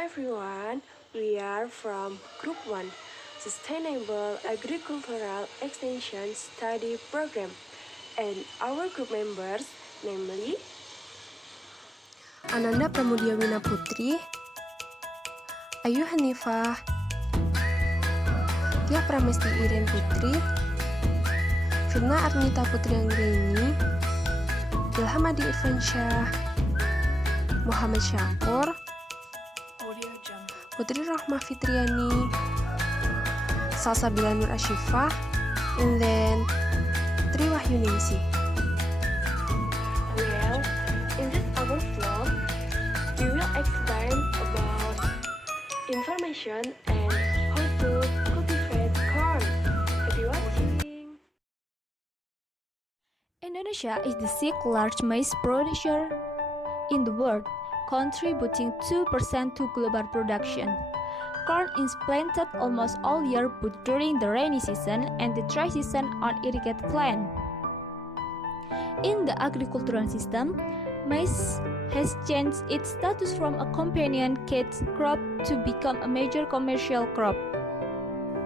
everyone, we are from Group 1, Sustainable Agricultural Extension Study Program, and our group members, namely Ananda Pramudia Wina Putri, Ayu Hanifah, Tia Pramesti Iren Putri, Firna Arnita Putri Anggraini, Ilham Adi Irfansyah, Muhammad Syakur, Putri Rahmah Fitriani, Salsabila Nur Ashifah, and then Tri Wahyuningsih. Well, in this our vlog, we will explain about information and how to cultivate corn. Happy watching! Indonesia is the sixth largest maize producer in the world, contributing 2% to global production. Corn is planted almost all year but during the rainy season and the dry season on irrigated land. In the agricultural system, maize has changed its status from a companion cash crop to become a major commercial crop.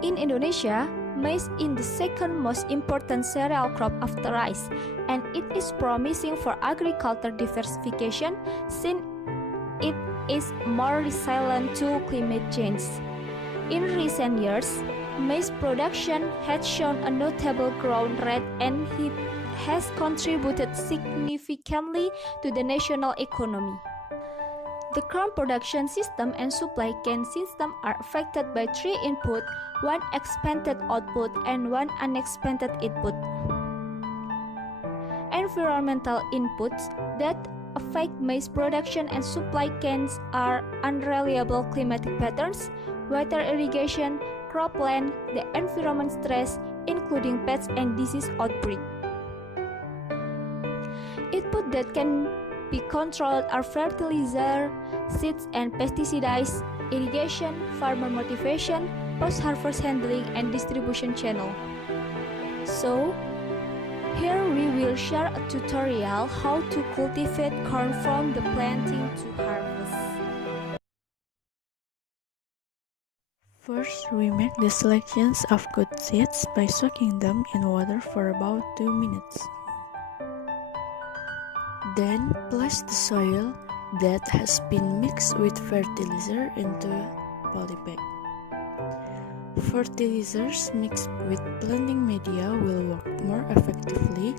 In Indonesia, maize is the second most important cereal crop after rice, and it is promising for agriculture diversification since it is more resilient to climate change. In recent years, maize production has shown a notable growth rate and it has contributed significantly to the national economy. The corn production system and supply chain system are affected by three inputs: one expected output and one unexpected input. Environmental inputs that affect maize production and supply chains are unreliable climatic patterns, water irrigation, cropland, the environment stress, including pests and disease outbreak. Inputs that can be controlled are fertilizer, seeds and pesticides, irrigation, farmer motivation, post-harvest handling, and distribution channel. So, here we will share a tutorial how to cultivate corn from the planting to harvest. First, we make the selections of good seeds by soaking them in water for about 2 minutes. Then, place the soil that has been mixed with fertilizer into a polybag. Fertilizers mixed with planting media will work more effectively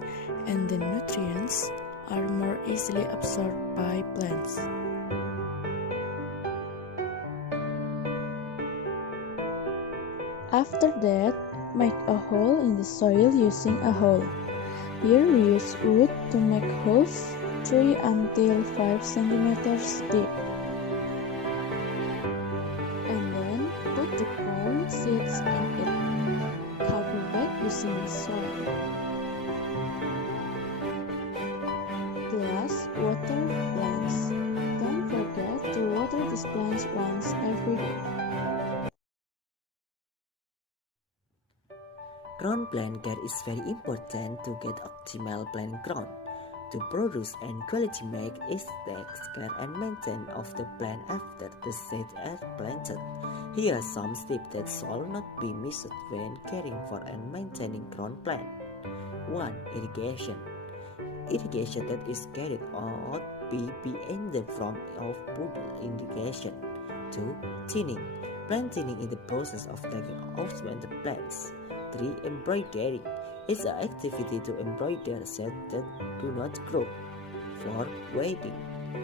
and the nutrients are more easily absorbed by plants. After that, make a hole in the soil using a hoe. Here we use wood to make holes 3 until 5 cm deep. And then put the corn seeds in it. Cover back using the soil. Plus, water plants. Don't forget to water these plants once every day. Ground plant care is very important to get optimal plant ground. To produce and quality make is take care and maintain of the plant after the seeds are planted. Here are some steps that shall not be missed when caring for and maintaining ground plant. 1. Irrigation. Irrigation that is carried out be in the form of puddle irrigation. 2. Thinning. Plant thinning is the process of taking off when the plants. 3. Embroidering. It's an activity to embroider seeds that do not grow. 4. Weeding.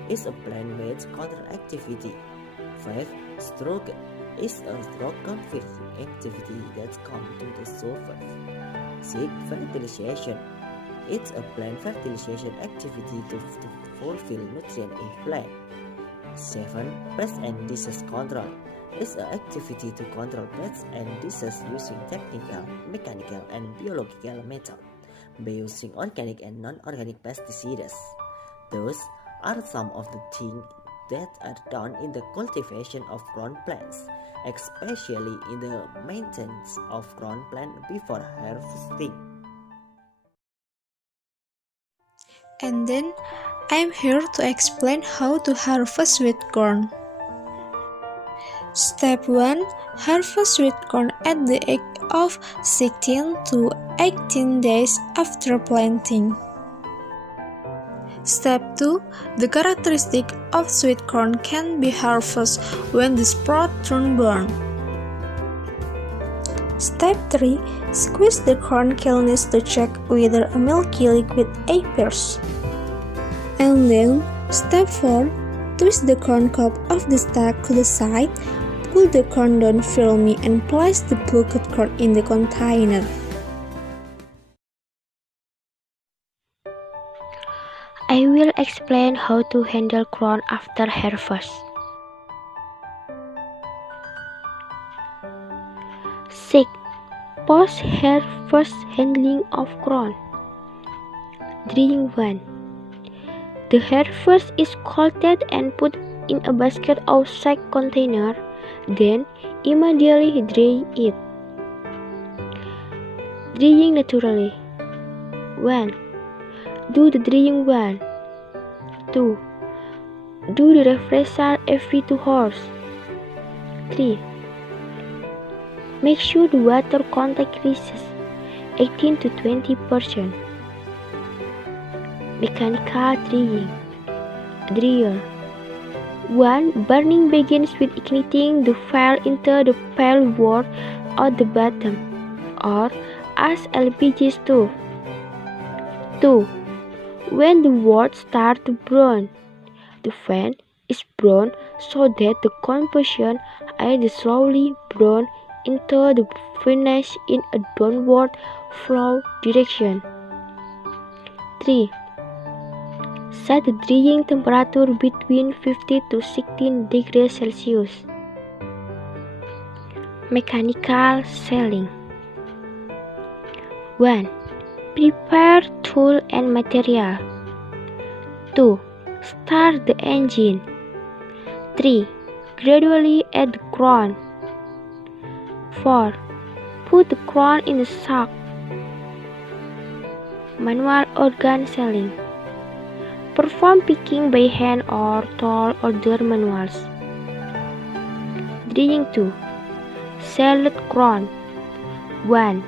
It's a plant-based control activity. 5. Stroke. It's a stroke converting activity that comes to the surface. 6. Fertilization. It's a plant fertilization activity to fulfill nutrient in plant. 7. Pest and disease control. It's an activity to control pests and diseases using technical, mechanical, and biological methods by using organic and non-organic pesticides. Those are some of the things that are done in the cultivation of ground plants, especially in the maintenance of ground plant before harvesting. And then, I'm here to explain how to harvest wheat corn. Step 1. Harvest sweet corn at the age of 16 to 18 days after planting. Step 2. The characteristic of sweet corn can be harvested when the sprout turn brown. Step 3. Squeeze the corn kernels to check whether a milky liquid appears. And then, step 4. Twist the corn cob of the stalk to the side, pull the corn down firmly and place the plucked corn in the container. I will explain how to handle corn after harvest. 6. Post-harvest handling of corn. Drying 1. The harvest is collected and put in a basket or sack container, then immediately dry it. Drying naturally. 1. Do the drying 1. 2. Do the refresher every 2 hours. 3. Make sure the water content reaches 18 to 20%. Mechanical drying. Dryer. 1. Burning begins with igniting the fire into the pale wood at the bottom, or as LPG stove. 2. When the wood starts to burn, the fan is blown so that the combustion air is slowly blown into the furnace in a downward flow direction. 3. Set the drying temperature between 50 to 16 degrees Celsius. Mechanical selling. 1. Prepare tool and material. 2. Start the engine. 3. Gradually add the corn. 4. Put the corn in the sack. Manual organ selling. Perform picking by hand or tall order manuals. Drying 2. Salad corn. 1.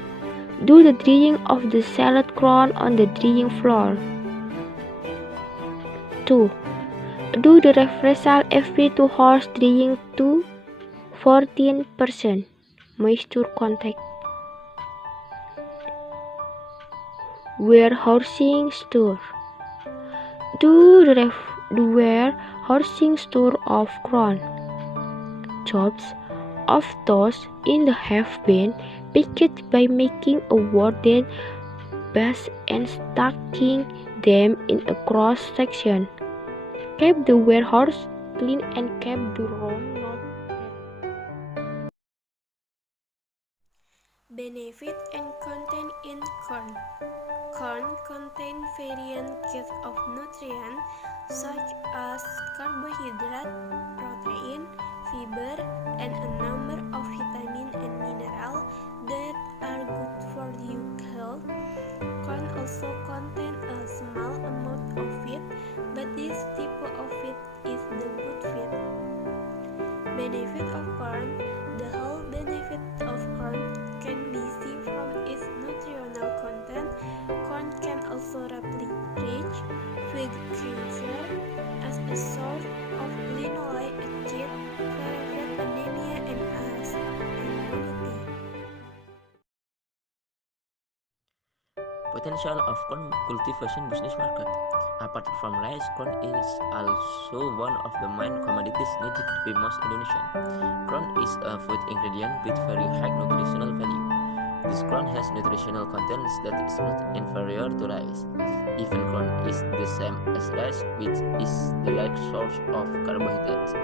Do the drying of the salad corn on the drying floor. 2. Do the refresher every 2 hours drying to 14% moisture content. Warehousing store. Do the warehousing store of corn. Jobs of those in the have been picked by making a wooden base and stacking them in a cross section. Keep the warehouse clean and keep the room not damp. Benefit and content in corn. Corn contains various of nutrients such as carbohydrate, protein, fiber, and a number of vitamins and minerals that are good for your health. Corn also contains a small amount of fat, but this type of fat is the good fat. Benefit of corn. The whole benefit of corn can be seen from its nutritional content. Corn can also rapidly reach with cancer as a source of linoleic acid, prevent anemia and as immunity. Potential of corn cultivation business market. Apart from rice, corn is also one of the main commodities needed to be most Indonesian. Corn is a food ingredient with very high nutritional value. This corn has nutritional contents that is not inferior to rice. Even corn is the same as rice, which is the largest source of carbohydrates.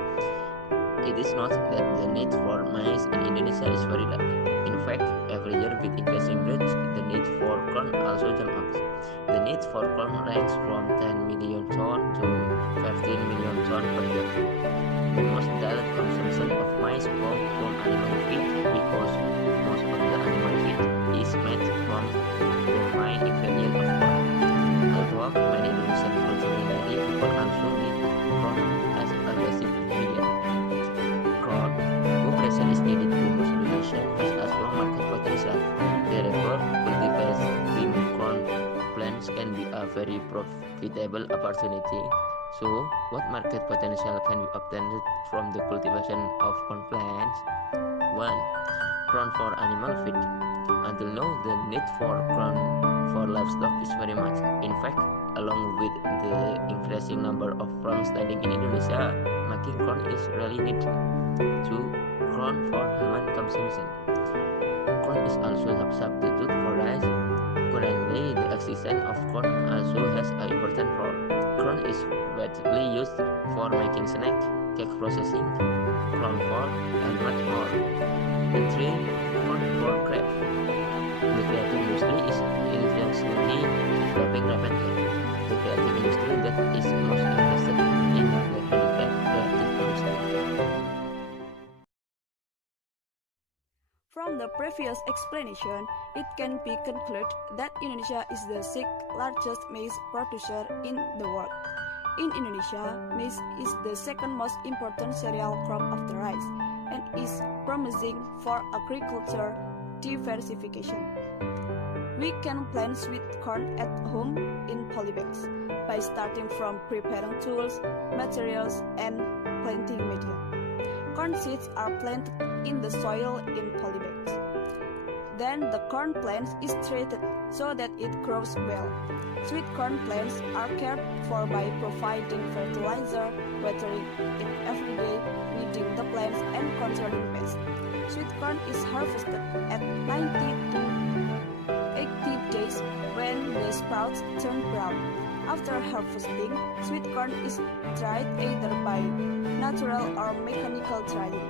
It is not that the need for maize in Indonesia is very large. In fact, every year with increasing growth, the need for corn also jumps up. The need for corn ranges from 10 million ton to 15 million ton per year. The most direct consumption of maize comes from animal feed because most of the animal feed is made from the main ingredient of corn. Although many Indonesian consumers people also need corn as a basic ingredient. Corn very profitable opportunity. So, what market potential can be obtained from the cultivation of corn plants? 1. Corn for animal feed. Until now, the need for corn for livestock is very much. In fact, along with the increasing number of farms standing in Indonesia, making corn is really needed. 2. Corn for human consumption. Corn is also a substitute for rice. Currently, the existence of corn also has an important role. Corn is widely used for making snacks, cake processing, corn flour, and much more. And 3. Corn for craft. The creative industry is increasingly developing rapidly. The creative industry that is most interested in the handicraft creative industry. From the previous explanation, it can be concluded that Indonesia is the sixth largest maize producer in the world. In Indonesia, maize is the second most important cereal crop after rice and is promising for agriculture diversification. We can plant sweet corn at home in polybags by starting from preparing tools, materials, and planting media. Corn seeds are planted in the soil in polybags. Then the corn plant is treated so that it grows well. Sweet corn plants are cared for by providing fertilizer, watering it every day, weeding the plants, and controlling pests. Sweet corn is harvested at 90 to 80 days when the sprouts turn brown. After harvesting, sweet corn is dried either by natural or mechanical drying.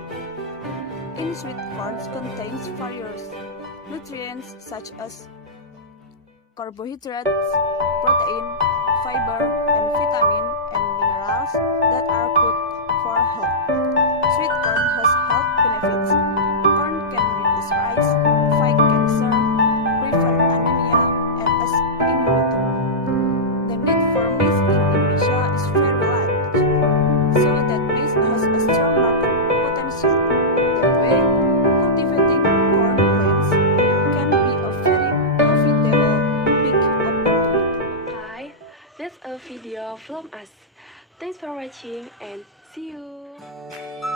In sweet corn contains various nutrients such as carbohydrates, protein, fiber, and vitamin and minerals that are good for health. Sweet corn has health benefits. Corn can reduce rice, fight cancer, prevent anemia, and as immunity. The need for maize in Indonesia is very large, so that maize has a strong market potential. That way, cultivating corn plants can be a very profitable big opportunity. Okay, that's a video from us. Thanks for watching and see you.